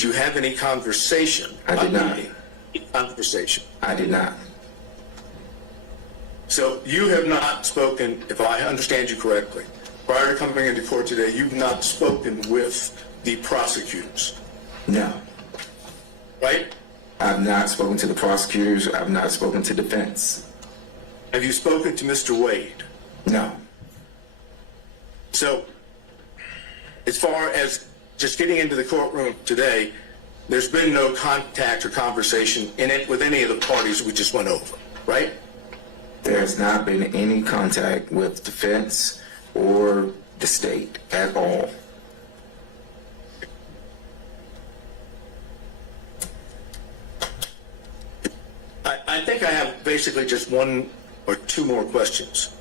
did you have any conversation? I did not. Conversation. I did not. So you have not spoken, if I understand you correctly, prior to coming into court today, you've not spoken with the prosecutors, No. right? I've not spoken to the prosecutors. I've not spoken to defense. Have you spoken to Mr. Wade? No. So, as far as just getting into the courtroom today, there's been no contact or conversation in it with any of the parties we just went over, right? There has not been any contact with defense or the state at all. I think I have basically just one or two more questions.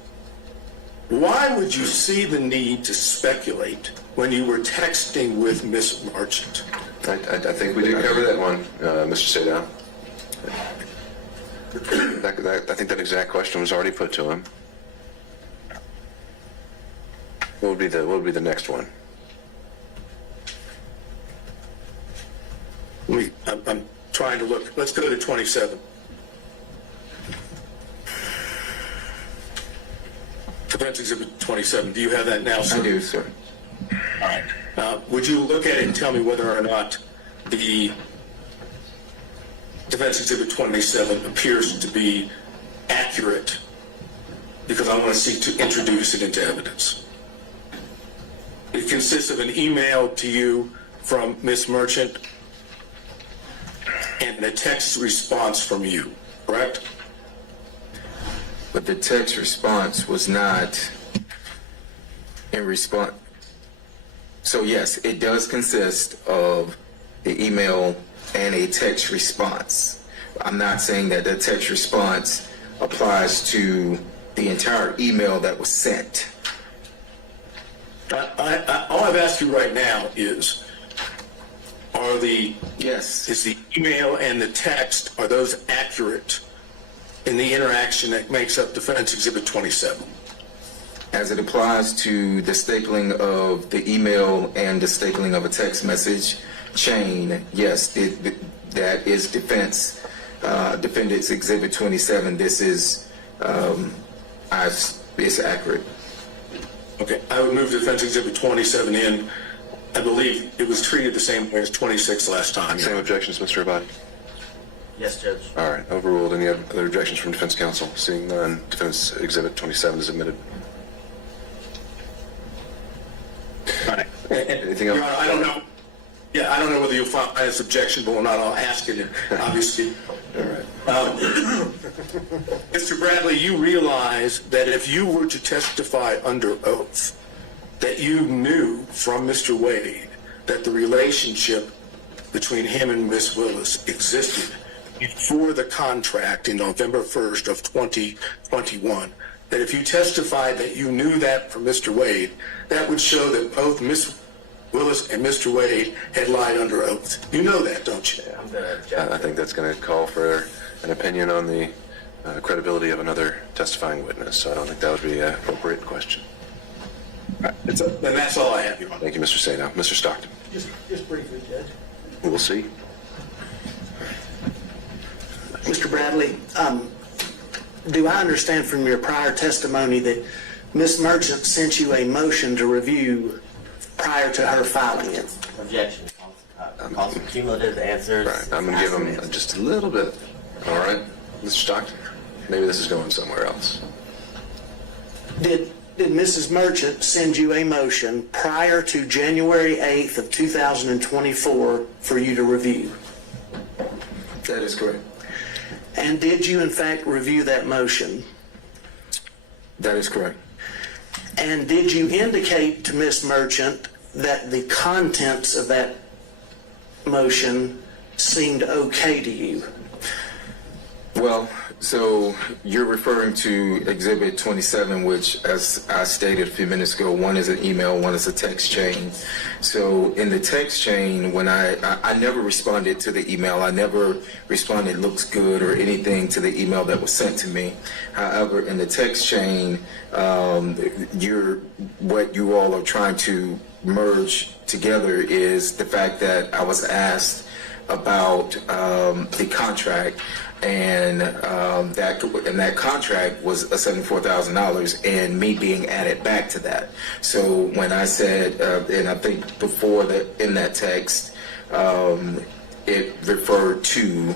Why would you see the need to speculate when you were texting with Miss Marchant? I think we did cover that one, Mr. Sadow. I think that exact question was already put to him. What would be the next one? I'm trying to look. Let's go to 27. Defense Exhibit 27. Do you have that now, sir? I do, sir. All right. Would you look at it and tell me whether or not the Defense Exhibit 27 appears to be accurate? Because I want to seek to introduce it into evidence. It consists of an email to you from Ms. Marchant and a text response from you, correct? But the text response was not in response. So yes, it does consist of the email and a text response. I'm not saying that the text response applies to the entire email that was sent. All I've asked you right now is, Yes. is the email and the text, are those accurate in the interaction that makes up Defense Exhibit 27? As it applies to the stapling of the email and the stapling of a text message chain, yes, that is Defendant's Exhibit 27. This is, it's accurate. Okay, I would move Defense Exhibit 27 in. I believe it was treated the same way as 26 last time. Same objections, Mr. Abadi? Yes, Judge. All right, overruled. Any other objections from defense counsel? Seeing none, Defense Exhibit 27 is admitted. All right. Anything else? Your Honor, I don't know. Yeah, I don't know whether you'll find it's objectionable or not. I'll ask it, obviously. All right. Mr. Bradley, you realize that if you were to testify under oath, that you knew from Mr. Wade that the relationship between him and Miss Willis existed before the contract in November 1st of 2021, that if you testified that you knew that from Mr. Wade, that would show that both Miss Willis and Mr. Wade had lied under oath. You know that, don't you? I'm going to object. I think that's going to call for an opinion on the credibility of another testifying witness, so I don't think that would be an appropriate question. Then that's all I have, Your Honor. Thank you, Mr. Sadow. Mr. Stockton. Just briefly, Judge. We'll see. Mr. Bradley, do I understand from your prior testimony that Ms. Merchant sent you a motion to review prior to her filing it? Objection. Calls for cumulative answers. Right, I'm going to give him just a little bit. All right, Mr. Stockton. Maybe this is going somewhere else. Did Mrs. Merchant send you a motion prior to January 8th of 2024 for you to review? That is correct. And did you in fact review that motion? That is correct. And did you indicate to Ms. Merchant that the contents of that motion seemed okay to you? Well, so you're referring to Exhibit 27, which, as I stated a few minutes ago, one is an email, one is a text chain. So in the text chain, when I never responded to the email, I never responded looks good or anything to the email that was sent to me. However, in the text chain, what you all are trying to merge together is the fact that I was asked about the contract, and that contract was $74,000, and me being added back to that. So when I said, and I think before that in that text, it referred to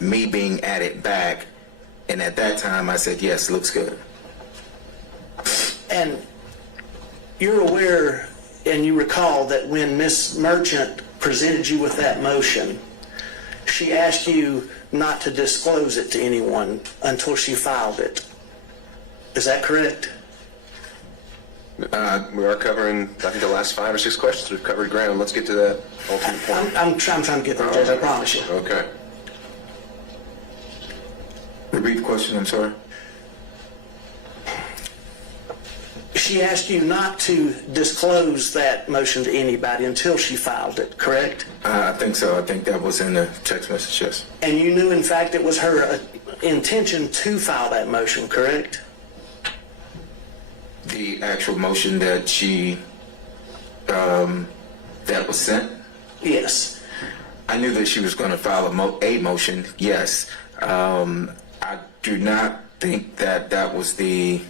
me being added back, and at that time I said yes, looks good. And you're aware and you recall that when Ms. Merchant presented you with that motion, she asked you not to disclose it to anyone until she filed it. Is that correct? We are covering, I think, the last 5 or 6 questions. We've covered ground. Let's get to that ultimate point. I'm trying to get there, Judge, I promise you. Okay. Repeat the question, I'm sorry. She asked you not to disclose that motion to anybody until she filed it, correct? I think so. I think that was in the text message, yes. And you knew, in fact, it was her intention to file that motion, correct? The actual motion that she, that was sent, Yes. I knew that she was going to file a motion, yes. I do not think that that was the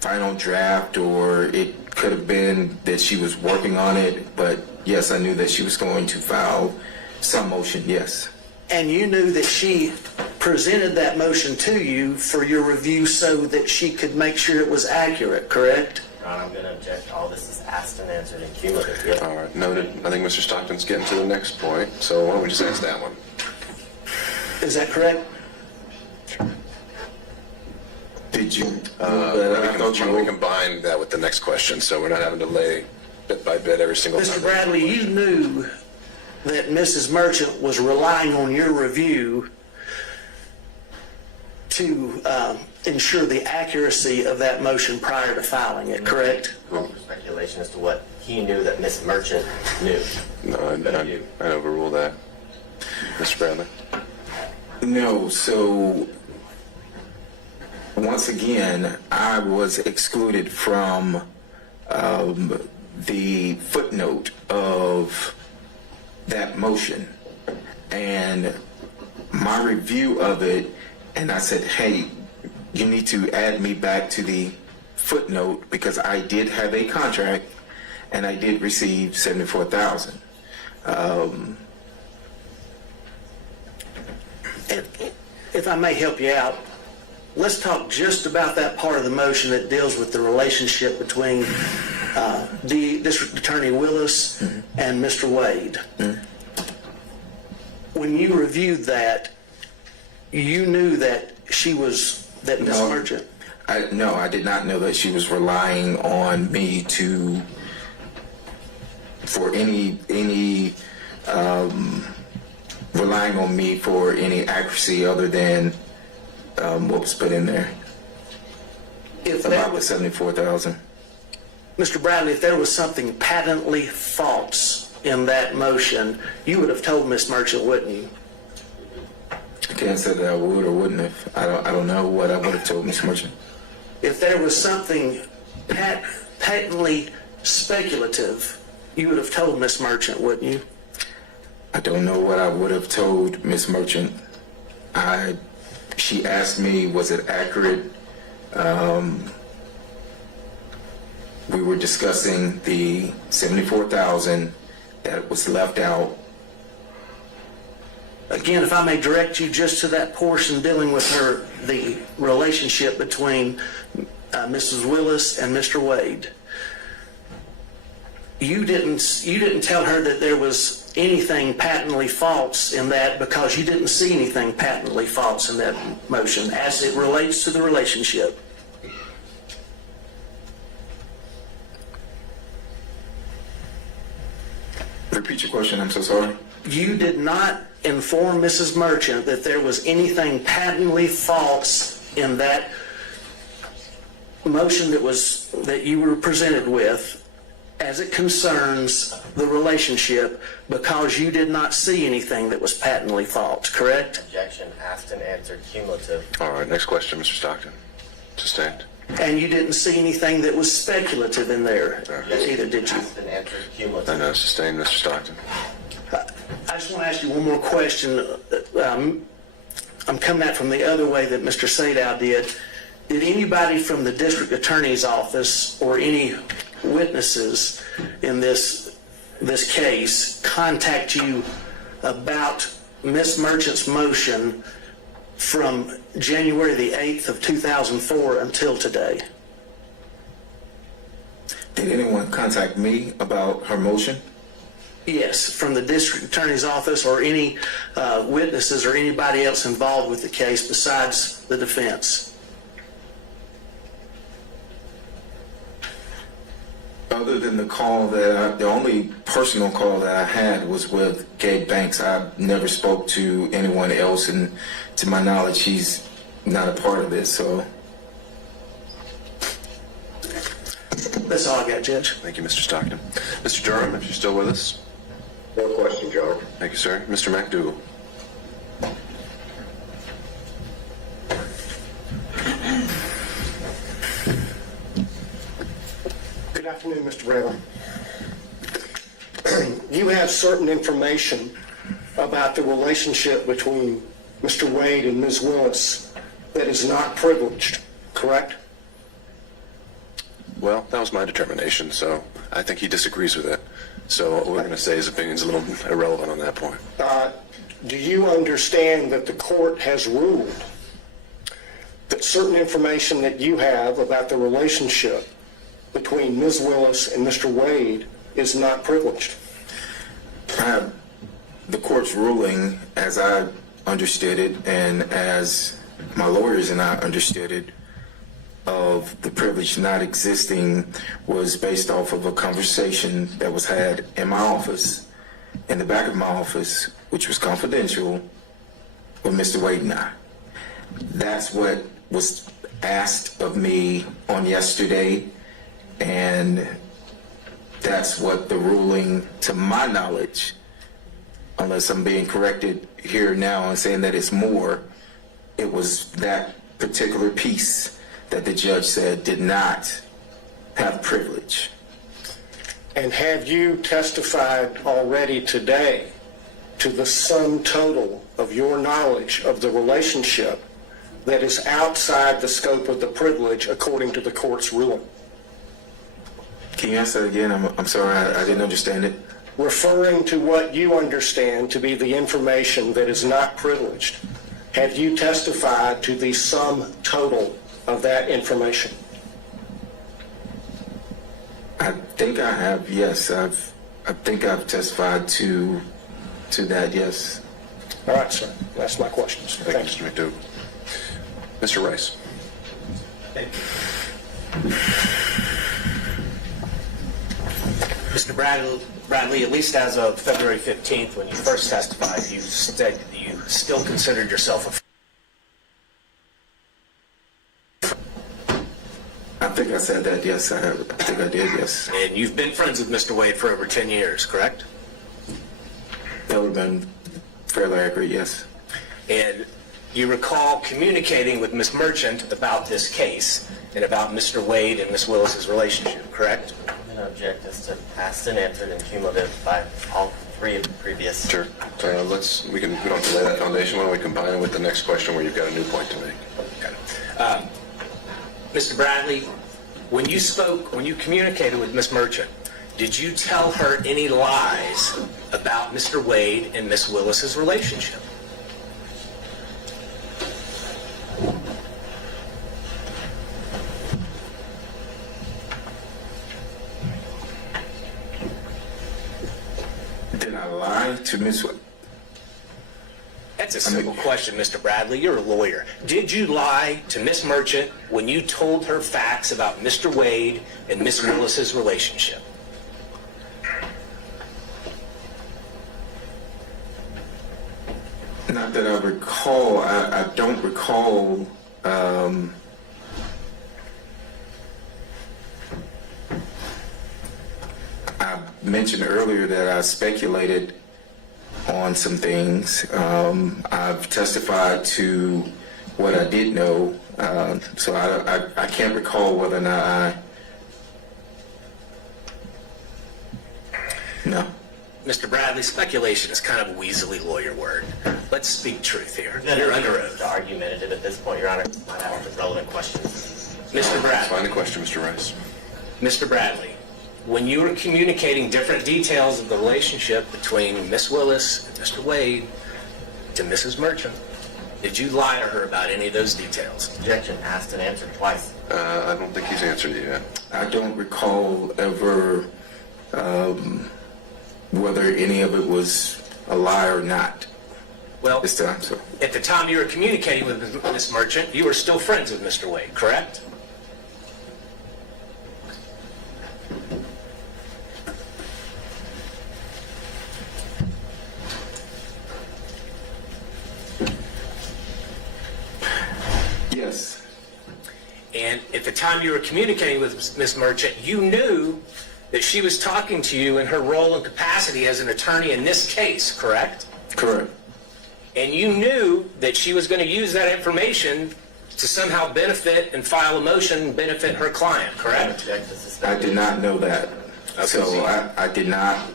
final draft, or it could have been that she was working on it, but yes, I knew that she was going to file some motion, yes. And you knew that she presented that motion to you for your review so that she could make sure it was accurate, correct? Your Honor, I'm going to object. All this is asked and answered in cumulative. All right, noted. I think Mr. Stockton's getting to the next point, so why don't we just ask that one? Is that correct? Did you? Why don't we combine that with the next question, so we're not having to lay bit by bit every single time? Mr. Bradley, you knew that Mrs. Merchant was relying on your review to ensure the accuracy of that motion prior to filing it, correct? Speculation as to what he knew that Miss Merchant knew. No, I'd overrule that. Mr. Bradley? No, so once again, I was excluded from the footnote of that motion, and my review of it, and I said, hey, you need to add me back to the footnote because I did have a contract and I did receive $74,000. If I may help you out, let's talk just about that part of the motion that deals with the relationship between District Attorney Willis and Mr. Wade. When you reviewed that, you knew that Ms. Merchant... No, I did not know that she was relying on me for any relying on me for any accuracy other than what was put in there about the $74,000. Mr. Bradley, if there was something patently false in that motion, you would have told Ms. Merchant, wouldn't you? I can't say that I would or wouldn't have. I don't know what I would have told Ms. Merchant. If there was something patently speculative, you would have told Ms. Merchant, wouldn't you? I don't know what I would have told Ms. Merchant. She asked me, was it accurate? We were discussing the $74,000 that was left out. Again, if I may direct you just to that portion dealing with the relationship between Mrs. Willis and Mr. Wade. You didn't tell her that there was anything patently false in that because you didn't see anything patently false in that motion as it relates to the relationship. Repeat your question, I'm so sorry. You did not inform Mrs. Merchant that there was anything patently false in that motion that you were presented with as it concerns the relationship because you did not see anything that was patently false, correct? Objection, asked and answered cumulative. All right, next question, Mr. Stockton. Sustained. And you didn't see anything that was speculative in there either, did you? Asked and answered I cumulative. know, sustained, Mr. Stockton. I just want to ask you one more question. I'm coming at it from the other way that Mr. Sadow did. Did anybody from the district attorney's office or any witnesses in this case contact you about Ms. Merchant's motion from January the 8th of 2004 until today? Did anyone contact me about her motion? Yes, from the district attorney's office or any witnesses or anybody else involved with the case besides the defense? Other than the only personal call that I had was with Gabe Banks. I never spoke to anyone else, and to my knowledge, he's not a part of this, so. That's all I got, Judge. Thank you, Mr. Stockton. Mr. Durham, if you're still with us. No question, John. Thank you, sir. Mr. McDougall. Good afternoon, Mr. Bradley. You have certain information about the relationship between Mr. Wade and Ms. Willis that is not privileged, correct? Well, that was my determination, so I think he disagrees with it. So what we're going to say his opinion's a little irrelevant on that point. Do you understand that the court has ruled that certain information that you have about the relationship between Ms. Willis and Mr. Wade is not privileged? The court's ruling, as I understood it, and as my lawyers and I understood it, of the privilege not existing was based off of a conversation that was had in my office, in the back of my office, which was confidential, with Mr. Wade and I. That's what was asked of me on yesterday, and that's what the ruling, to my knowledge, unless I'm being corrected here now and saying that it's more, it was that particular piece that the judge said did not have privilege. And have you testified already today to the sum total of your knowledge of the relationship that is outside the scope of the privilege according to the court's ruling? Can you answer that again? I'm sorry, I didn't understand it. Referring to what you understand to be the information that is not privileged, have you testified to the sum total of that information? I think I have, yes. I think I've testified to that, yes. All right, sir. That's my questions. Thank you, Mr. McDougall. Mr. Rice. Mr. Bradley, at least as of February 15th, when you first testified, you stated that you still considered yourself I think I said that, yes. I think I did, yes. and you've been friends with Mr. Wade for over 10 years, correct? That would have been fairly accurate, yes. And you recall communicating with Ms. Merchant about this case and about Mr. Wade and Ms. Willis's relationship, correct? I'm going to object as to past and answered and cumulative by all three of the previous. Sure. We don't have to lay that foundation. Why don't we combine it with the next question where you've got a new point to make? Okay. Mr. Bradley, when you communicated with Ms. Merchant, did you tell her any lies about Mr. Wade and Ms. Willis's relationship? Did I lie to Miss? That's a simple question, Mr. Bradley. You're a lawyer. Did you lie to Ms. Merchant when you told her facts about Mr. Wade and Ms. Willis's relationship? Not that I recall. I don't recall. I mentioned earlier that I speculated on some things. I've testified to what I did know, so I can't recall whether or not no. Mr. Bradley, speculation is kind of a weaselly lawyer word. Let's speak truth here. You're under oath. Argumentative at this point, Your Honor. Might have relevant questions. Mr. Bradley. Find the question, Mr. Rice. Mr. Bradley, when you were communicating different details of the relationship between Miss Willis and Mr. Wade to Mrs. Merchant, did you lie to her about any of those details? Objection asked and answered twice. I don't think he's answered you yet. I don't recall ever whether any of it was a lie or not Well, this time. So at the time you were communicating with Miss Merchant, you were still friends with Mr. Wade, correct? yes, And at the time you were communicating with Miss Merchant, you knew that she was talking to you in her role and capacity as an attorney in this case, correct? correct. And you knew that she was going to use that information to somehow benefit and file a motion and benefit her client, correct? Object to I suspend. did not know that. Okay. So I did not.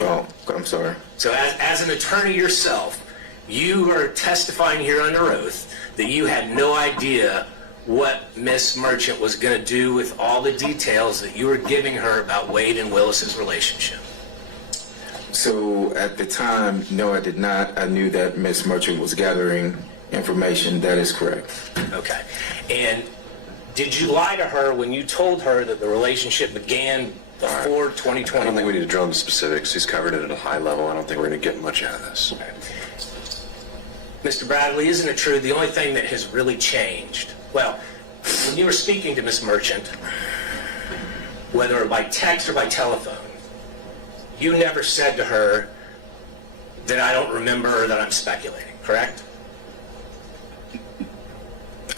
Oh, I'm sorry. So as an attorney yourself, you are testifying here under oath that you had no idea what Miss Merchant was going to do with all the details that you were giving her about Wade and Willis's relationship. So at the time, no, I did not. I knew that Miss Merchant was gathering information. That is correct. Okay. And did you lie to her when you told her that the relationship began before I don't think 2020? we need to drill into specifics. He's covered it at a high level. I don't think we're going to get much out of this. Mr. Bradley, isn't it true the only thing that has really changed? Well, when you were speaking to Miss Merchant, whether by text or by telephone, you never said to her that I don't remember or that I'm speculating, correct?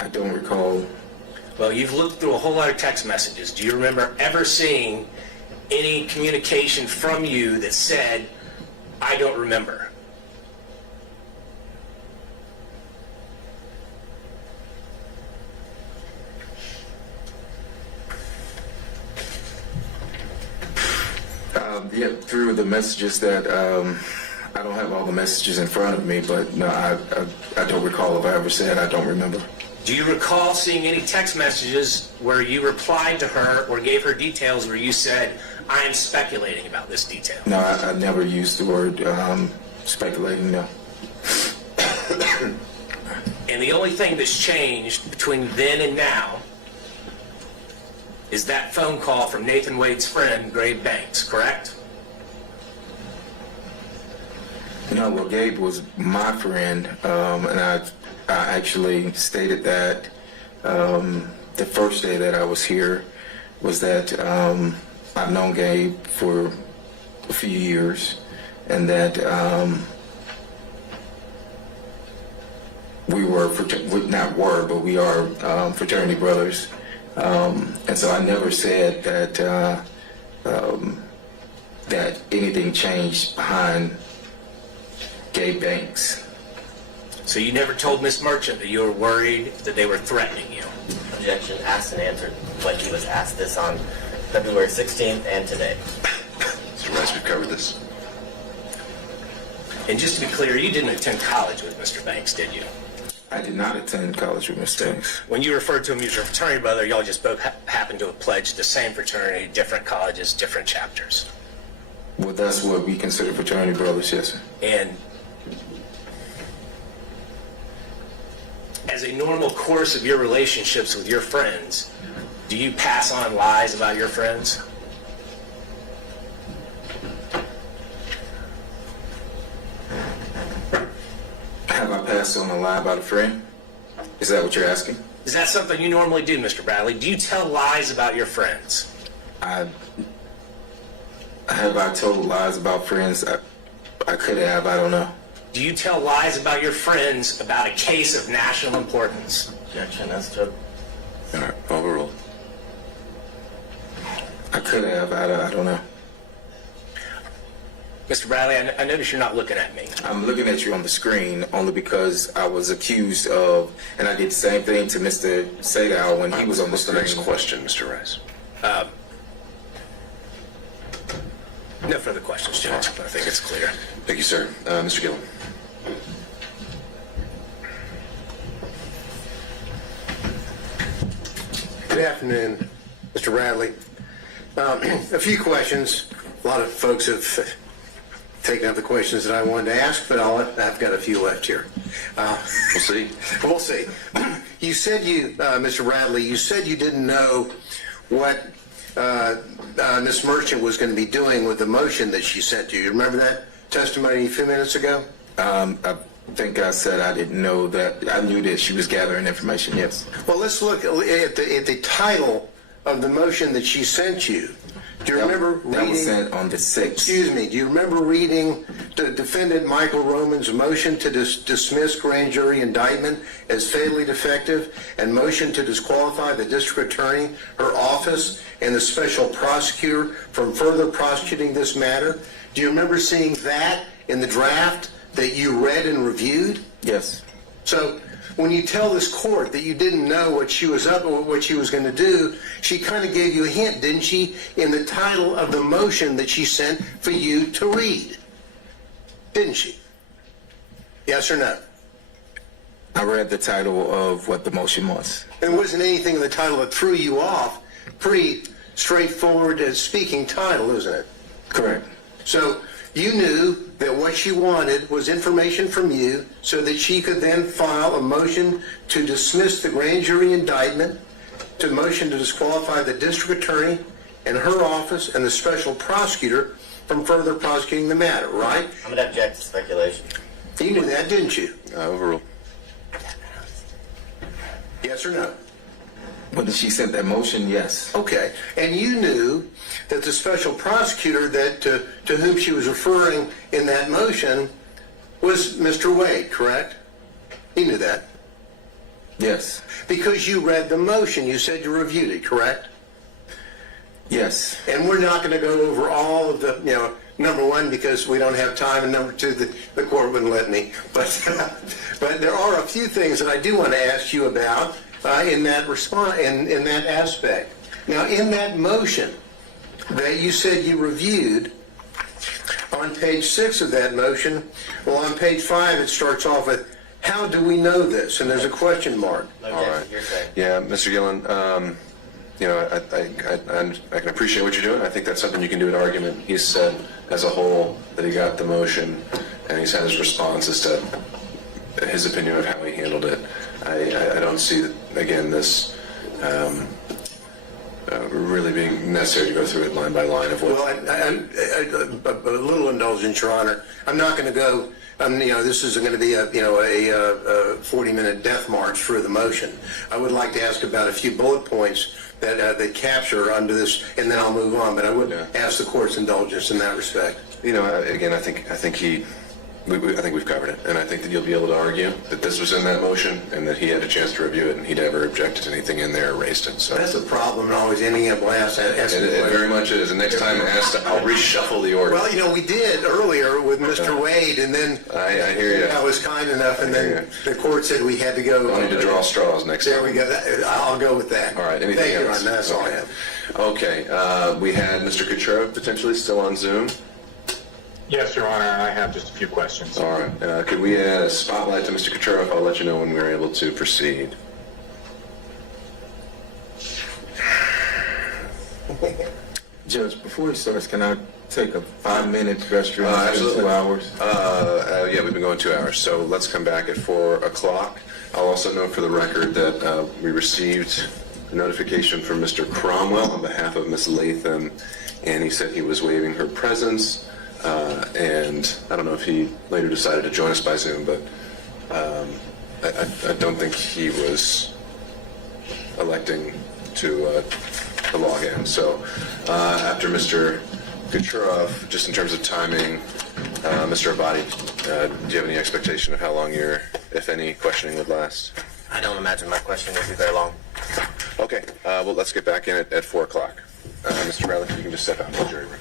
I don't recall. Well, you've looked through a whole lot of text messages. Do you remember ever seeing any communication from you that said, I don't remember? Yeah, through the messages that I don't have all the messages in front of me, but no, I don't recall if I ever said I don't remember. Do you recall seeing any text messages where you replied to her or gave her details where you said, I am speculating about this detail? No, I never used the word speculating. No. And the only thing that's changed between then and now is that phone call from Nathan Wade's friend, Gabe Banks, correct? No, well, Gabe was my friend, and I actually stated that the first day that I was here was that I've known Gabe for a few years, and that we are fraternity brothers. And so I never said that that anything changed behind Gabe Banks. So you never told Miss Merchant that you were worried that they were threatening you? Objection asked and answered when he was asked this on February 16th and today. Mr. Rice, we've covered this. And just to be clear, you didn't attend college with Mr. Banks, did you? I did not attend college with Mr. Banks. When you referred to him as your fraternity brother, y'all just both happened to have pledged the same fraternity, different colleges, different chapters. Well, that's what we consider fraternity brothers, yes, sir. And as a normal course of your relationships with your friends, do you pass on lies about your friends? Have I passed on a lie about a friend? Is that what you're asking? Is that something you normally do, Mr. Bradley? Do you tell lies about your friends? Have I told lies about friends? I could have, I don't know. Do you tell lies about your friends about a case of national importance? Objection as to All right, overruled. I could have, I don't know. Mr. Bradley, I notice you're not looking at me. I'm looking at you on the screen only because I was accused of, and I did the same thing to Mr. Sadow when he was on the What's the next screen. question, Mr. Rice? No further questions, Judge. I think it's clear. Thank you, sir. Mr. Gillen. Good afternoon, Mr. Bradley. A few questions. A lot of folks have taken up the questions that I wanted to ask, but I've got a few left here. We'll see. We'll see. You said Mr. Bradley, you said you didn't know what Ms. Merchant was going to be doing with the motion that she sent you. You remember that testimony a few minutes ago? I think I said I didn't know that. I knew that she was gathering information, yes. Well, let's look at the title of the motion that she sent you. Do you remember reading? That was sent on the 6th. Excuse me, do you remember reading the defendant Michael Roman's motion to dismiss grand jury indictment as fatally defective and motion to disqualify the district attorney, her office, and the special prosecutor from further prosecuting this matter? Do you remember seeing that in the draft that you read and reviewed? Yes. So when you tell this court that you didn't know what she was up or what she was going to do, she kind of gave you a hint, didn't she, in the title of the motion that she sent for you to read? Didn't she? Yes or no? I read the title of what the motion was. There wasn't anything in the title that threw you off. Pretty straightforward speaking title, isn't it? Correct. So you knew that what she wanted was information from you so that she could then file a motion to dismiss the grand jury indictment, to motion to disqualify the district attorney and her office and the special prosecutor from further prosecuting the matter, right? I'm going to object to speculation. You knew that, didn't you? Overruled. Yes or no? When she sent that motion, yes. Okay. And you knew that the special prosecutor that to whom she was referring in that motion was Mr. Wade, correct? You knew that. Yes. Because you read the motion. You said you reviewed it, correct? Yes. And we're not going to go over all of the, number one, because we don't have time, and number two, the court wouldn't let me. But there are a few things that I do want to ask you about in that response, in that aspect. Now, in that motion that you said you reviewed, on page 6 of that motion, well, on page 5, it starts off with, how do we know this? And there's a question mark. Okay, All right. you're saying. Yeah, Mr. Gillen, I can appreciate what you're doing. I think that's something you can do in argument. He's said as a whole that he got the motion, and he's had his response as to his opinion of how he handled it. I don't see, again, this really being necessary to go through it line by line of what... Well, a little indulgence, Your Honor. I'm not going to go, this isn't going to be a 40-minute death march through the motion. I would like to ask about a few bullet points that capture under this, and then I'll move on. But I would ask the court's indulgence in that respect. Again, I think we've covered it, and I think that you'll be able to argue that this was in that motion and that he had a chance to review it and he never objected to anything in there or raised it. So That's a problem in always ending up last. it very much is. And next time I'll reshuffle the order. Well, we did earlier with Mr. Wade, and then I hear you. I was kind enough, and then the court said we had to go. We'll need to draw straws next time. There we go. I'll go with that. All right. Anything Thank you, else? Ron. That's all I have. Okay. We had Mr. Kucherov potentially still on Zoom. Yes, Your Honor, I have just a few questions. All right. Could we add a spotlight to Mr. Kucherov? I'll let you know when we're able to proceed. Judge, before he starts, can I take a 5-minute restroom in 2 hours? Yeah, we've been going 2 hours, so let's come back at 4 o'clock. I'll also note for the record that we received a notification from Mr. Cromwell on behalf of Ms. Latham, and he said he was waiving her presence. And I don't know if he later decided to join us by Zoom, but I don't think he was electing to log in. So after Mr. Kucherov, just in terms of timing, Mr. Abadi, do you have any expectation of how long your, if any, questioning would last? I don't imagine my question would be very long. Okay, well, let's get back in at 4 o'clock. Mr. Bradley, you can just step out of the jury room.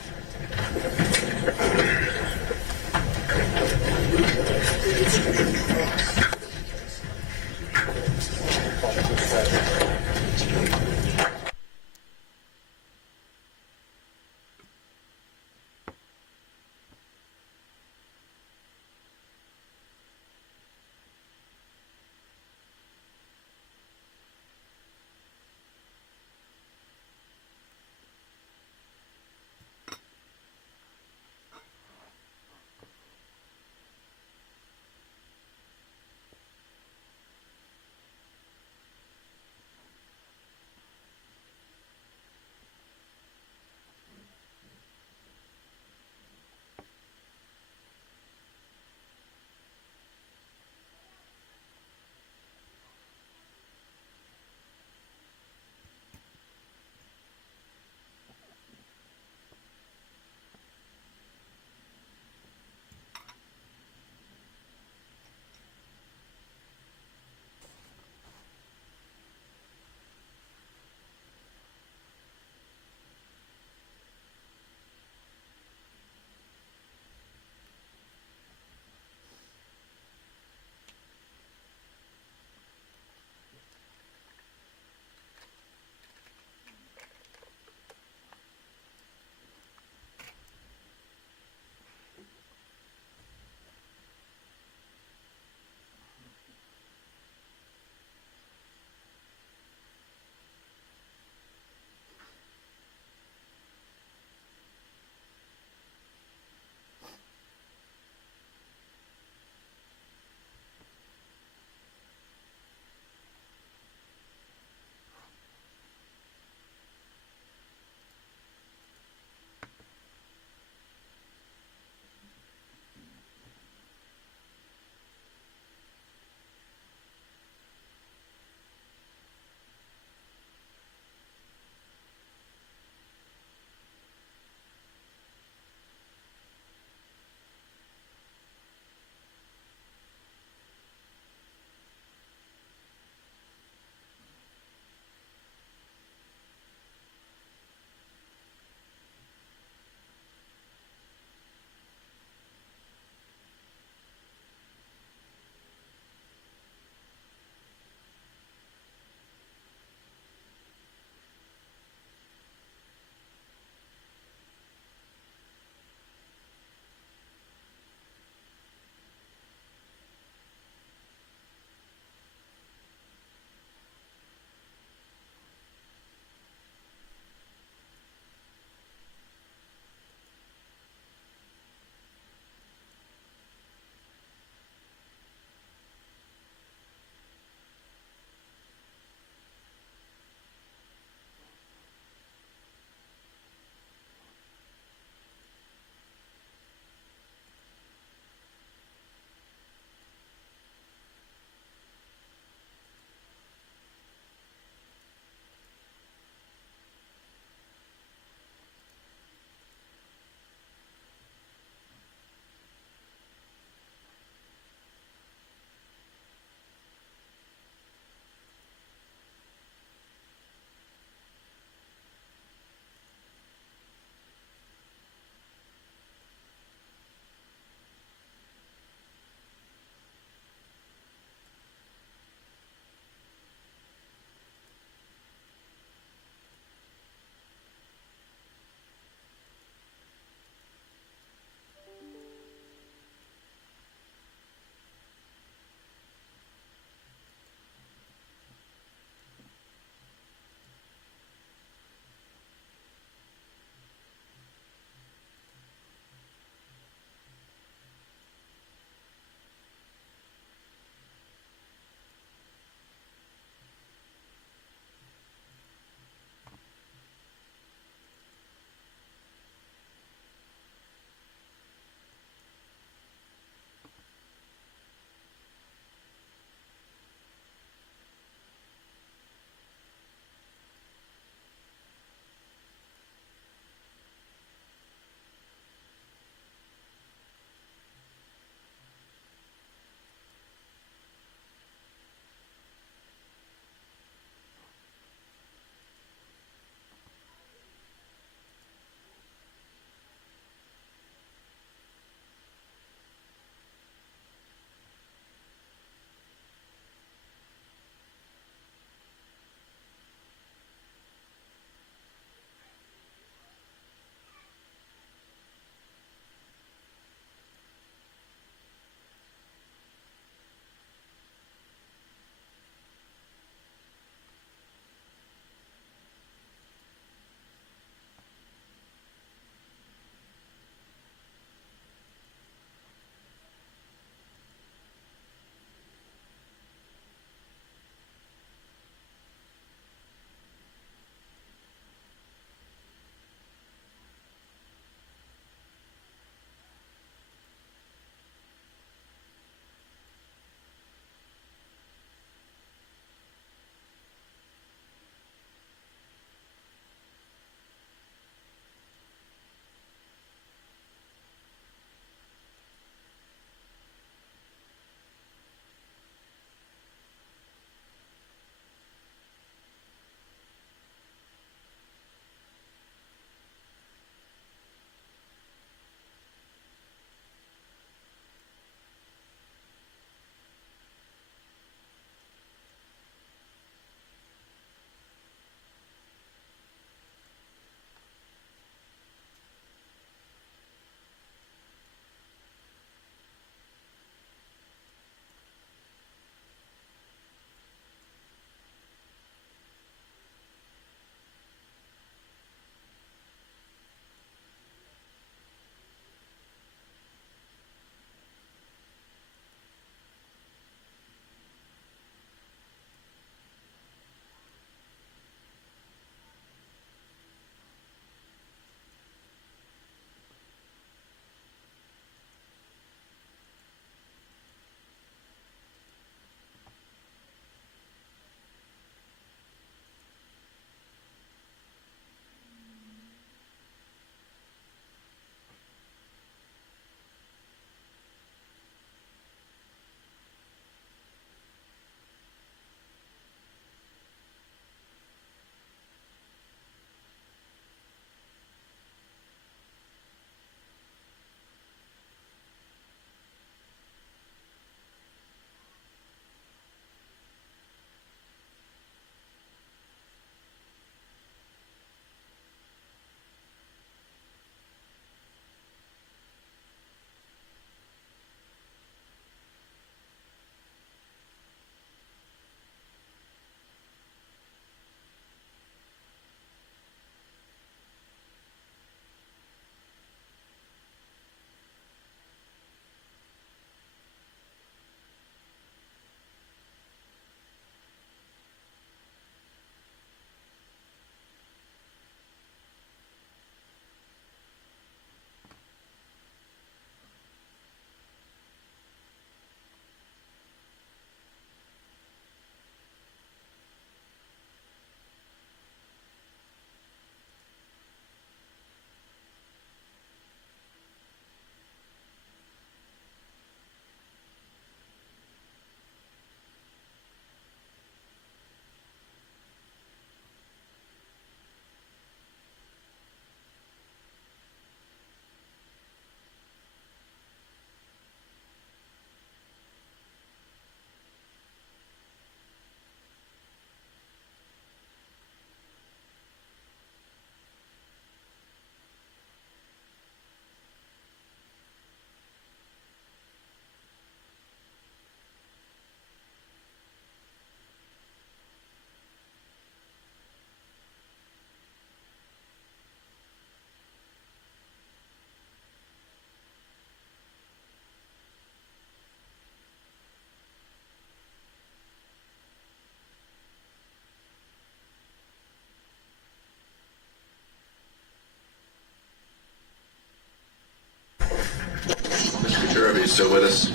you still with us?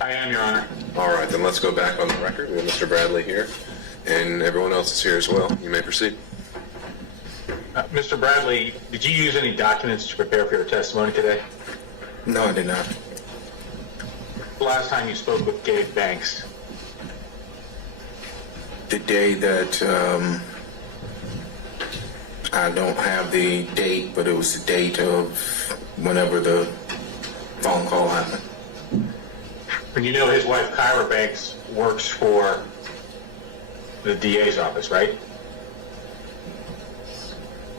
I am, Your Honor. All right, then let's go back on the record. We have Mr. Bradley here, and everyone else is here as well. You may proceed. Mr. Bradley, did you use any documents to prepare for your testimony today? No, I did not. The last time you spoke with Gabe Banks? The day that, I don't have the date, but it was the date of whenever the phone call happened. And you know his wife, Kyra Banks, works for the DA's office, right?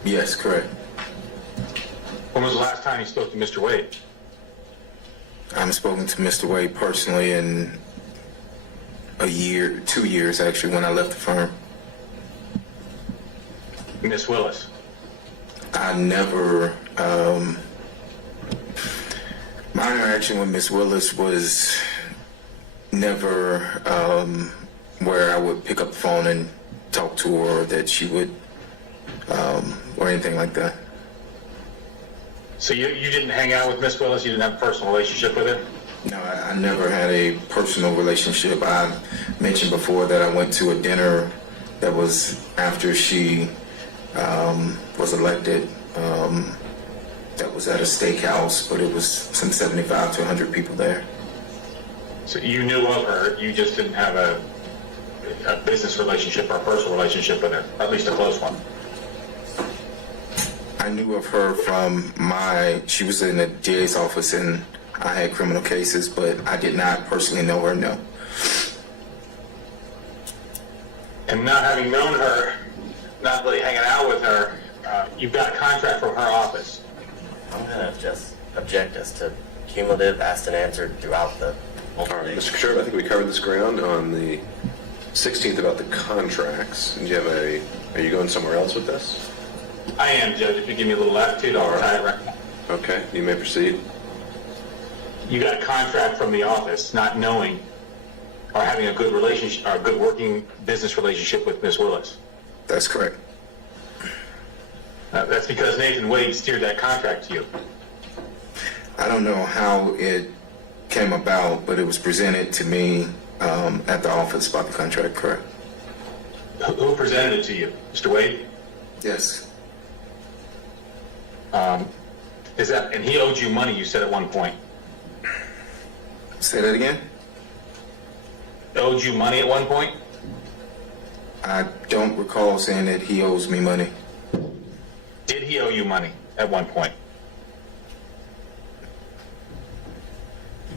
Yes, correct. When was the last time you spoke to Mr. Wade? I haven't spoken to Mr. Wade personally in a year, 2 years actually, when I left the firm. Miss Willis? I never, my interaction with Miss Willis was never where I would pick up the phone and talk to her, or that she would, or anything like that. So you didn't hang out with Miss Willis? You didn't have a personal relationship with her? No, I never had a personal relationship. I mentioned before that I went to a dinner that was after she was elected. That was at a steakhouse, but it was some 75 to 100 people there. So you knew of her, you just didn't have a business relationship or a personal relationship with her, or at least a close one? I knew of her from she was in the DA's office and I had criminal cases, but I did not personally know her, no. And not having known her, not really hanging out with her, you've got a contract from her office. I'm gonna just object as to cumulative asked and answered throughout the All multiple right, days. Mr. Sherb, I think we covered this ground on the 16th about the contracts. Do you have are you going somewhere else with this? I am, Judge. If you give me a little latitude, I'll tie it right. Okay, you may proceed. You got a contract from the office, not knowing or having a good relationship, or a good working business relationship with Miss Willis. That's correct. That's because Nathan Wade steered that contract to you. I don't know how it came about, but it was presented to me at the office about the contract, correct? Who presented it to you? Mr. Wade? Yes. And he owed you money, you said at one point. Say that again? Owed you money at one point? I don't recall saying that he owes me money. Did he owe you money at one point?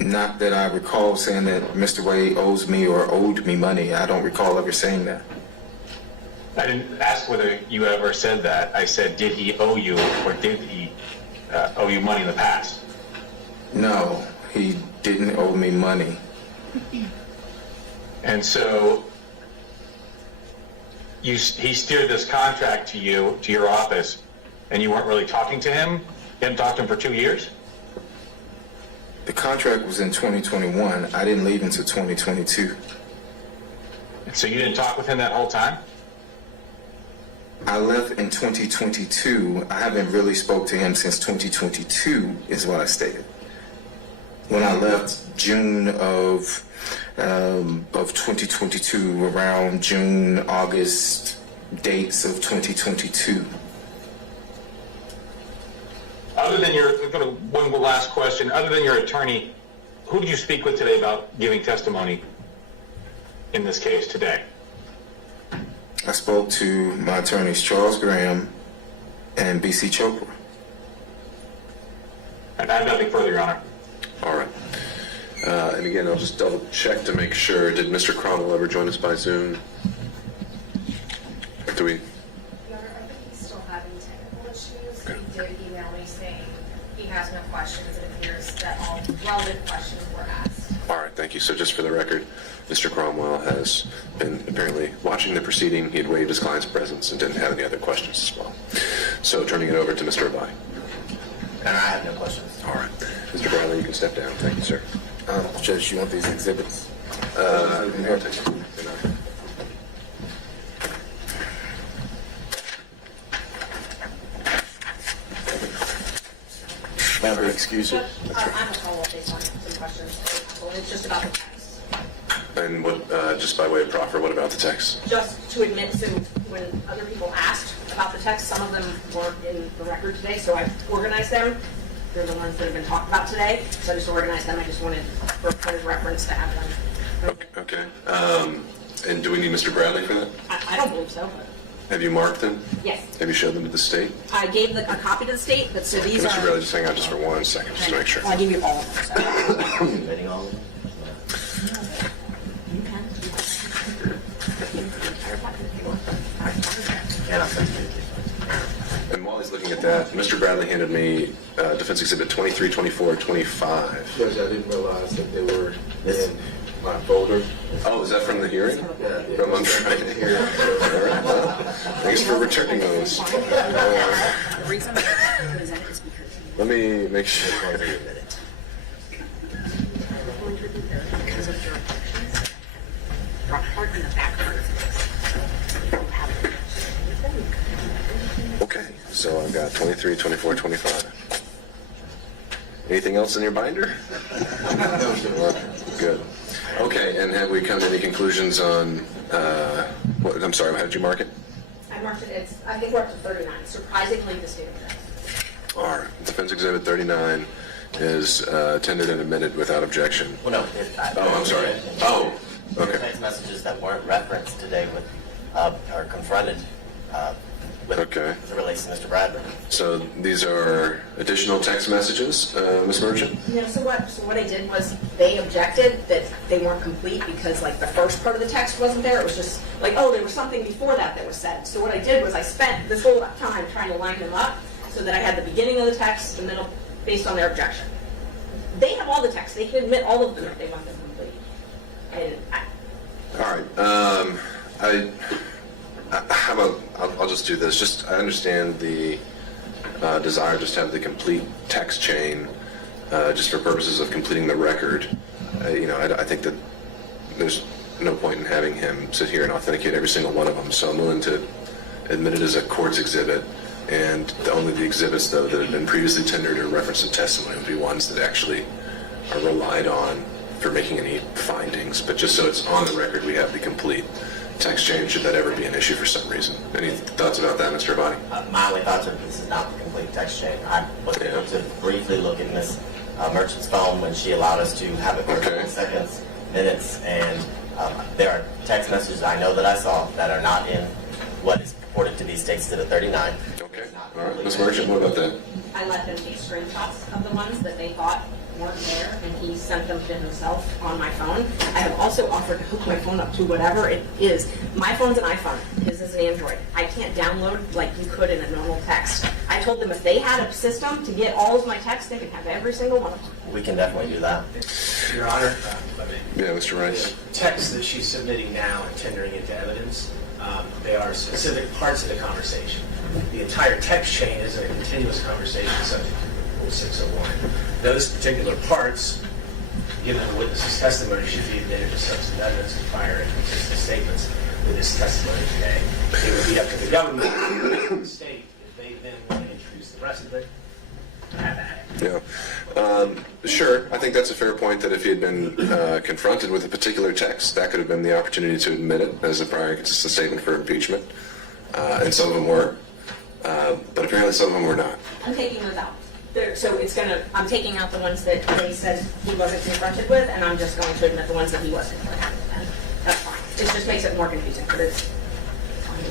Not that I recall saying that Mr. Wade owes me or owed me money. I don't recall ever saying that. I didn't ask whether you ever said that. I said, did he owe you, or did he owe you money in the past? No, he didn't owe me money. And so he steered this contract to you, to your office, and you weren't really talking to him? You hadn't talked to him for 2 years? The contract was in 2021. I didn't leave until 2022. So you didn't talk with him that whole time? I left in 2022. I haven't really spoke to him since 2022 is what I stated. When I left June of 2022, around June, August dates of 2022. Other than one last question, other than your attorney, who did you speak with today about giving testimony in this case today? I spoke to my attorneys Charles Graham and B.C. Chopra. And I have nothing further, Your Honor. All right. And again, I'll just double check to make sure. Did Mr. Cromwell ever join us by Zoom? Do we? Your Honor, I think he's still having technical issues. He did email me saying he has no questions. It appears that all relevant questions were asked. All right, thank you. So just for the record, Mr. Cromwell has been apparently watching the proceeding. He had waived his client's presence and didn't have any other questions as well. So turning it over to Mr. Abai. And I have no questions. All right. Mr. Bradley, you can step down. Thank you, sir. Judge, you want these exhibits? I'll take them. Member, excuse you. I have a follow-up based on some questions. It's just about the text. And what, just by way of proffer, what about the text? Just to admit, so when other people asked about the text, some of them weren't in the record today, so I organized them. They're the ones that have been talked about today, so I just organized them. I just wanted, for a point of reference, to have them. Okay. And do we need Mr. Bradley for that? I don't believe so, but Have you marked them? yes. Have you showed them to the state? I gave a copy to the state, but so these Mr. are. Bradley, just hang out just for 1 second, just to make sure. I'll give you all of them. So. Admitting all of them? You can. And I'll send it to you. And while he's looking at that, Mr. Bradley handed me Defense Exhibit 23, 24, 25. Judge, I didn't realize that they were in my folder. Oh, is that from the hearing? From I'm trying to hear. All right, well, thanks for returning those. The reason I present it is because. Let me make sure. Because of your objections, front part and the back part of this. You don't have it. Okay, so I've got 23, 24, 25. Anything else in your binder? Good. Okay, and have we come to any conclusions on, what, I'm sorry, how did you mark it? I marked it, I think we're up to 39, surprisingly the state of Texas. Our Defense Exhibit 39 is tendered and admitted without objection. Well, no. Oh, I'm sorry. Oh, okay. Text messages that weren't referenced today with, or confronted with, Okay. as it relates to Mr. Bradley. So these are additional text messages, Ms. Merchant? So what I did was, they objected that they weren't complete because like the first part of the text wasn't there. It was just like, oh, there was something before that was said. So what I did was I spent this whole time trying to line them up so that I had the beginning of the text, the middle, based on their objection. They have all the text. They can admit all of them if they want them complete. And All right. How about, I'll just do this. Just, I understand the desire just to have the complete text chain, just for purposes of completing the record. I think that there's no point in having him sit here and authenticate every single one of them. So I'm willing to admit it as a court's exhibit. And only the exhibits, though, that have been previously tendered or referenced in testimony would be ones that actually are relied on for making any findings. But just so it's on the record, we have the complete text chain, should that ever be an issue for some reason. Any thoughts about that, Mr. Fani? My only thoughts are this is not the complete text chain. I was able to briefly look at Ms. Merchant's phone when she allowed us to have it for a couple of seconds, minutes, and there are text messages I know that I saw that are not in what is purported to be State Exhibit 39. Okay. All right. Ms. Merchant, what about that? I let them take screenshots of the ones that they thought weren't there, and he sent them to himself on my phone. I have also offered to hook my phone up to whatever it is. My phone's an iPhone. His is an Android. I can't download like you could in a normal text. I told them if they had a system to get all of my texts, they could have every single one of them. We can definitely do that. Your Honor, let me. Yeah, Mr. Rice. The text that she's submitting now and tendering into evidence, they are specific parts of the conversation. The entire text chain is a continuous conversation subject to Rule 601. Those particular parts, given the witness's testimony, should be admitted as substantive evidence and prior and consistent statements with this testimony today. It would be up to the government and the state if they then want to introduce the rest of it. Have at it. Yeah. Sure. I think that's a fair point that if he had been confronted with a particular text, that could have been the opportunity to admit it as a prior and consistent statement for impeachment. And some of them were. But apparently some of them were not. I'm taking those out. So I'm taking out the ones that they said he wasn't confronted with, and I'm just going to admit the ones that he was confronted with. And that's fine. It just makes it more confusing, but it's fine.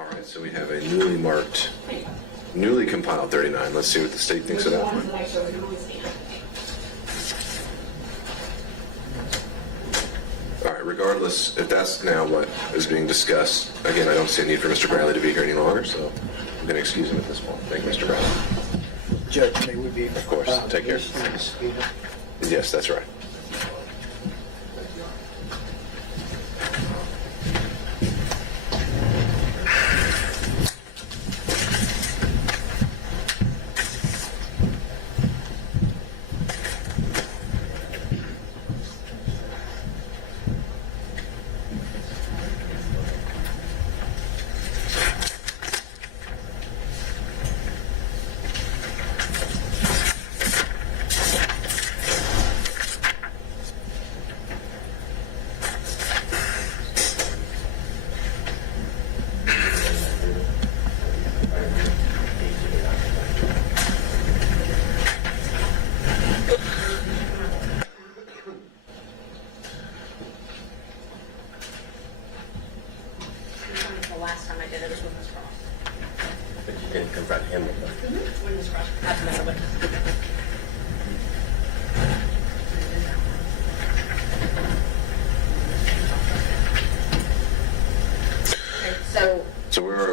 All right. So we have a newly marked, newly compiled 39. Let's see what the state thinks of The that ones one. that I showed you was the. All right, regardless, if that's now what is being discussed, again, I don't see a need for Mr. Bradley to be here any longer, so I'm going to excuse him at this point. Thank you, Mr. Bradley. Judge, may we be? Of course, take care. Yes, that's right.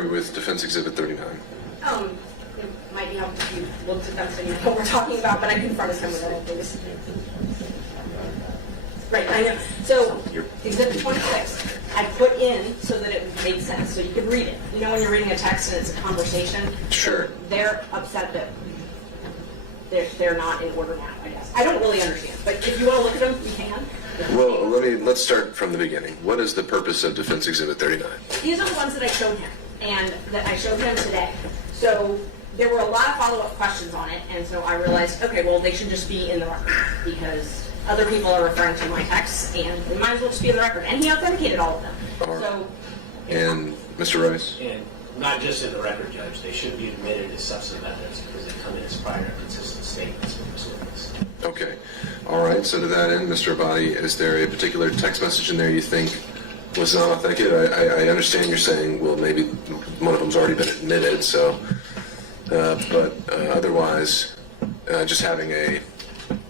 we with Defense Exhibit 39? It might be helpful if you looked at them so you know what we're talking about, but I confronted him with all of these. Right, I know. So, Exhibit 26, I put in so that it made sense, so you could read it. You know when you're reading a text and it's a conversation? Sure. They're upset that they're not in order now, I guess. I don't really understand, but if you want to look at them, you can. Well, let's start from the beginning. What is the purpose of Defense Exhibit 39? These are the ones that I showed him, and that I showed him today. So there were a lot of follow-up questions on it, and so I realized, okay, well, they should just be in the record, because other people are referring to my texts, and they might as well just be in the record. And he authenticated all of them. All right. So, And Mr. Rice? And not just in the record, Judge, they should be admitted as substantive evidence because they come in as prior and consistent statements from this witness. Okay. All right. So to that end, Mr. Abadi, is there a particular text message in there you think was not authenticated? I understand you're saying, well, maybe one of them's already been admitted, so, but otherwise, just having a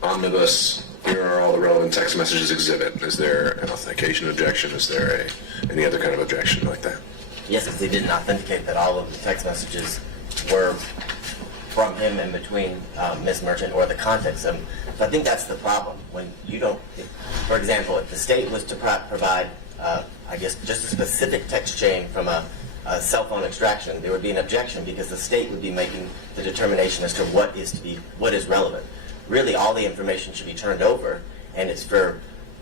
omnibus, here are all the relevant text messages exhibit. Is there an authentication objection? Is there any other kind of objection like that? Yes, because he didn't authenticate that all of the text messages were from him and between Ms. Merchant or the context of them. So I think that's the problem. When you don't, for example, if the state was to provide, I guess, just a specific text chain from a cell phone extraction, there would be an objection because the state would be making the determination as to what is relevant. Really, all the information should be turned over, and it's for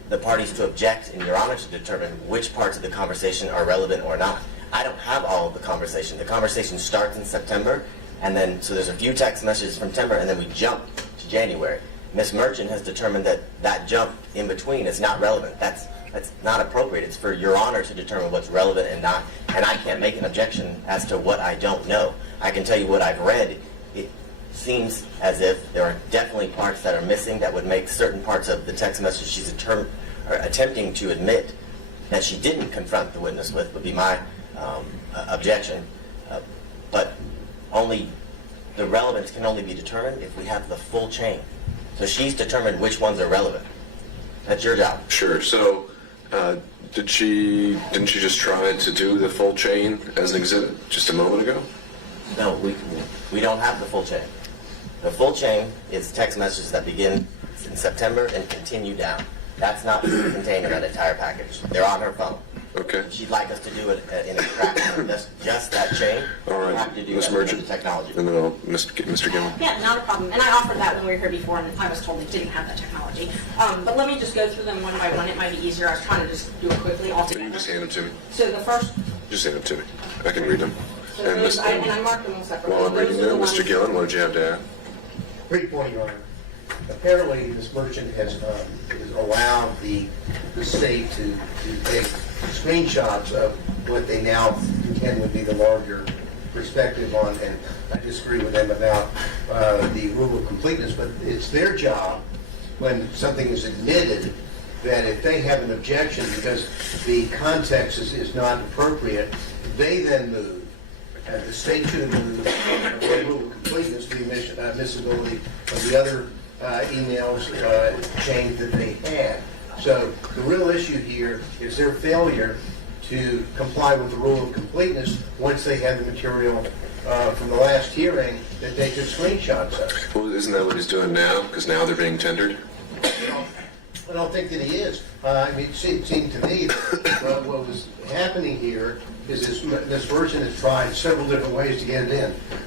the parties to object and Your Honor to determine which parts of the conversation are relevant or not. I don't have all of the conversation. The conversation starts in September, and then, so there's a few text messages from September, and then we jump to January. Ms. Merchant has determined that that jump in between is not relevant. That's not appropriate. It's for Your Honor to determine what's relevant and not, and I can't make an objection as to what I don't know. I can tell you what I've read. It seems as if there are definitely parts that are missing that would make certain parts of the text message she's attempting to admit that she didn't confront the witness with would be my objection. But only the relevance can only be determined if we have the full chain. So she's determined which ones are relevant. That's your job. Sure. So, didn't she just try to do the full chain as an exhibit just a moment ago? No, we don't have the full chain. The full chain is text messages that begin in September and continue down. That's not contained in that entire package. They're on her phone. Okay. She'd like us to do it in a fraction of just that chain. All We'll right. have to do Ms. that with Merchant. the technology. And then Mr. Gilman. yeah, not a problem. And I offered that when we were here before, and I was told they didn't have that technology. But let me just go through them one by one. It might be easier. I was trying to just do it quickly all Can you together. just hand them to me? So the first, Just hand them to me. I can read them. so And those, Mr. and I marked them all separately. While I'm reading Those are the them, ones- Mr. Gillen, what did you have to add? Brief point, Your Honor. Apparently, this merchant has allowed the state to take screenshots of what they now contend would be the larger perspective on, and I disagree with them about the rule of completeness, but it's their job when something is admitted that if they have an objection because the context is not appropriate, they then move. The state should move the rule of completeness, the admissibility of the other emails chain that they had. So the real issue here is their failure to comply with the rule of completeness once they had the material from the last hearing that they took screenshots of. Well, isn't that what he's doing now? Because now they're being tendered? I don't think that he is. I mean, it seemed to me that what was happening here is this merchant has tried several different ways to get it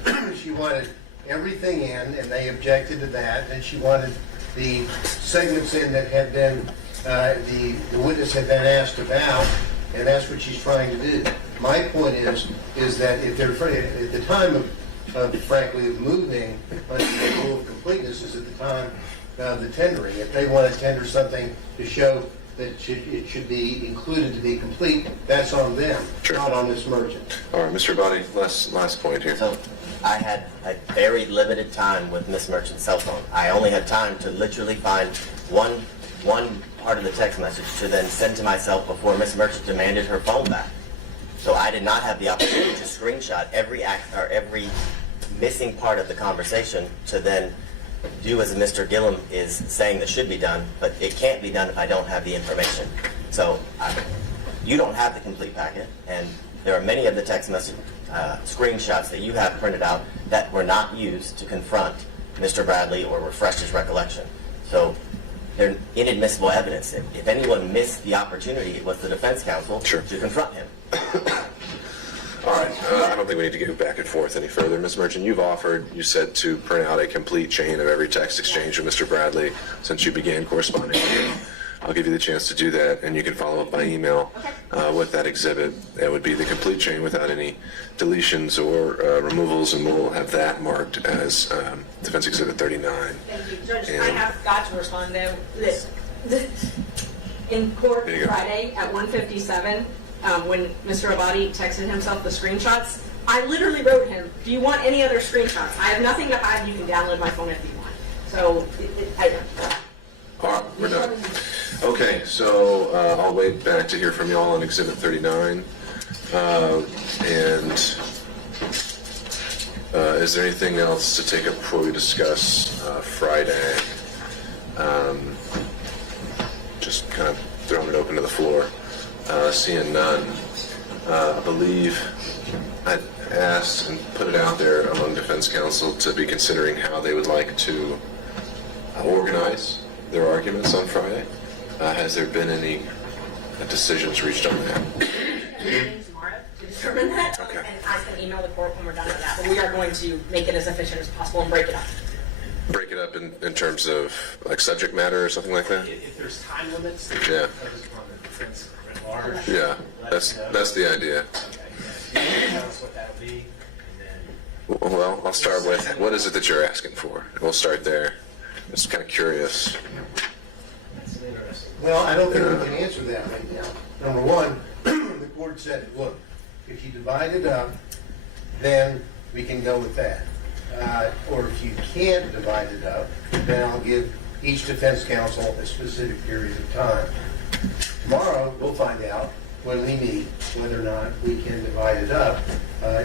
in. She wanted everything in, and they objected to that. And she wanted the segments in that had been, the witness had been asked about, and that's what she's trying to do. My point is that if they're at the time of frankly, of moving under the rule of completeness is at the time of the tendering. If they want to tender something to show that it should be included to be complete, that's on them, Sure. not on this merchant. All right, Mr. Abadi, last point here. So I had a very limited time with Miss Merchant's cell phone. I only had time to literally find one part of the text message to then send to myself before Miss Merchant demanded her phone back. So I did not have the opportunity to screenshot every missing part of the conversation to then do as Mr. Gillum is saying that should be done, but it can't be done if I don't have the information. So you don't have the complete packet, and there are many of the text screenshots that you have printed out that were not used to confront Mr. Bradley or refresh his recollection. So they're inadmissible evidence. If anyone missed the opportunity, it was the defense counsel Sure. to confront him. All right, I don't think we need to go back and forth any further. Ms. Merchant, you've offered, you said, to print out a complete chain of every text exchange with Mr. Bradley since you began corresponding with him. I'll give you the chance to do that, and you can follow up by email with that exhibit. It would be the complete chain without any deletions or removals, and we'll have that marked as Defense Exhibit 39. Thank you. Judge, I And- have got to respond though. In court There you go. Friday at 1:57, when Mr. Abadi texted himself the screenshots, I literally wrote him, do you want any other screenshots? I have nothing to hide. You can download my phone if you want. So, All right, we're done. Okay, so I'll wait back to hear from you all on Exhibit 39. And is there anything else to take up before we discuss Friday? Just kind of throwing it open to the floor. Seeing none, I believe I asked and put it out there among defense counsel to be considering how they would like to organize their arguments on Friday. Has there been any decisions reached on that? meeting tomorrow to determine that. Okay. And I can email the court when we're done with that. But we are going to make it as efficient as possible and break it up. Break it up in terms of like subject matter or something like that? If there's time limits, Yeah. focus on the defense at large. Yeah, that's the idea. Okay, yeah. Tell us what that'll be, and then Well, I'll start with, what is it that you're asking for? We'll start there. Just kind of curious. that's interesting. Well, I don't think we can answer that right now. Number one, the court said, look, if you divide it up, then we can go with that. Or if you can't divide it up, then I'll give each defense counsel a specific period of time. Tomorrow, we'll find out when we meet whether or not we can divide it up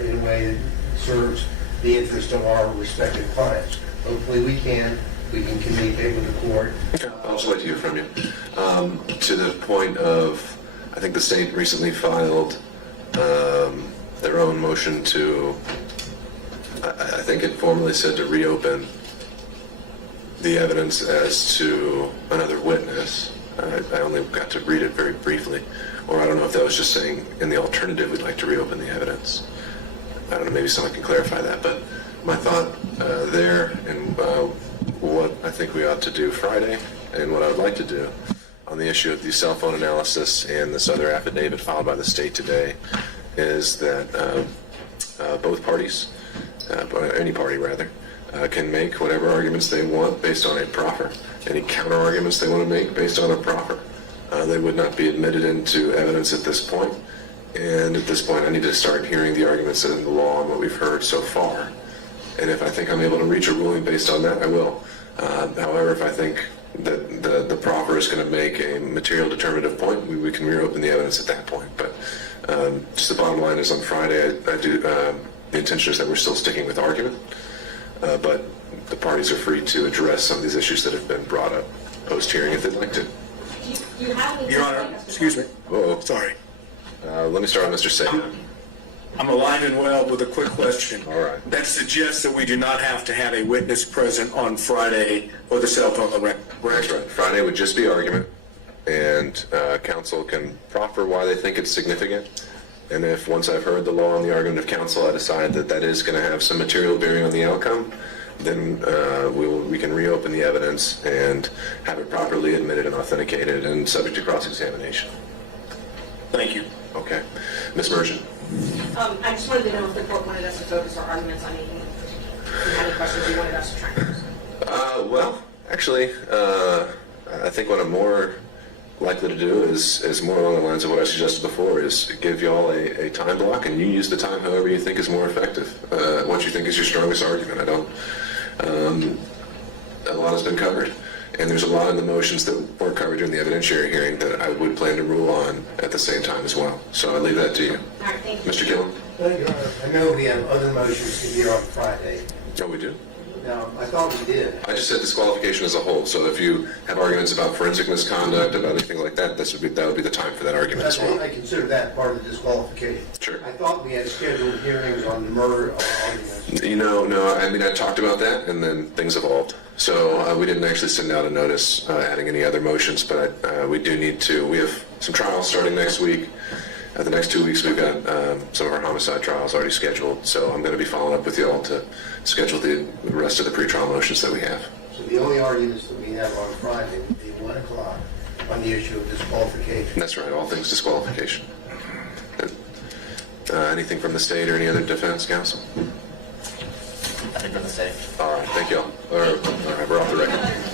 in a way that serves the interest of our respective clients. Hopefully we can. We can communicate with the court. Okay, I'll just wait to hear from you. To the point of, I think the state recently filed their own motion to, I think it formally said to reopen the evidence as to another witness. I only got to read it very briefly. Or I don't know if that was just saying, in the alternative, we'd like to reopen the evidence. I don't know, maybe someone can clarify that. But my thought there and what I think we ought to do Friday and what I would like to do on the issue of the cell phone analysis and this other affidavit filed by the state today is that both parties, any party rather, can make whatever arguments they want based on a proffer. Any counter arguments they want to make based on a proffer. They would not be admitted into evidence at this point. And at this point, I need to start hearing the arguments in the law and what we've heard so far. And if I think I'm able to reach a ruling based on that, I will. However, if I think that the proffer is going to make a material determinative point, we can reopen the evidence at that point. But just the bottom line is on Friday, the intention is that we're still sticking with argument. But the parties are free to address some of these issues that have been brought up post-hearing if they'd like to. You have any- Your Honor, excuse me. Uh-oh. Sorry. Let me start with Mr. Sagan. I'm alive and well with a quick question. All right. That suggests that we do not have to have a witness present on Friday for the cell phone That's record. right. Friday would just be argument, and counsel can proffer why they think it's significant. And if, once I've heard the law and the argument of counsel, I decide that that is going to have some material bearing on the outcome, then we can reopen the evidence and have it properly admitted and authenticated and subject to cross-examination. Thank you. Okay. Ms. Merchant? I just wanted to know if the court wanted us to focus our arguments on anything in particular. If you had any questions you wanted us to try and answer. Well, actually, I think what I'm more likely to do is more along the lines of what I suggested before, is give y'all a time block, and you use the time however you think is more effective, what you think is your strongest argument. I don't, a lot has been covered, and there's a lot in the motions that weren't covered during the evidentiary hearing that I would plan to rule on at the same time as well. So I leave that to you. All right, thank you. Mr. Gillen? Your Honor, I know we have other motions to hear on Friday. Oh, we do? Now, I thought we did. I just said disqualification as a whole, so if you have arguments about forensic misconduct, about anything like that, that would be the time for that argument as well. I consider that part of the disqualification. Sure. I thought we had scheduled hearings on the murder arguments. No, I mean, I talked about that, and then things evolved. So we didn't actually send out a notice adding any other motions, but we do need to, we have some trials starting next week. The next 2 weeks, we've got some of our homicide trials already scheduled, so I'm going to be following up with you all to schedule the rest of the pretrial motions that we have. So the only arguments that we have on Friday would be 1 o'clock on the issue of disqualification. That's right, all things disqualification. Anything from the state or any other defense counsel? I think from the state. All right, thank you all. All right, we're off the record.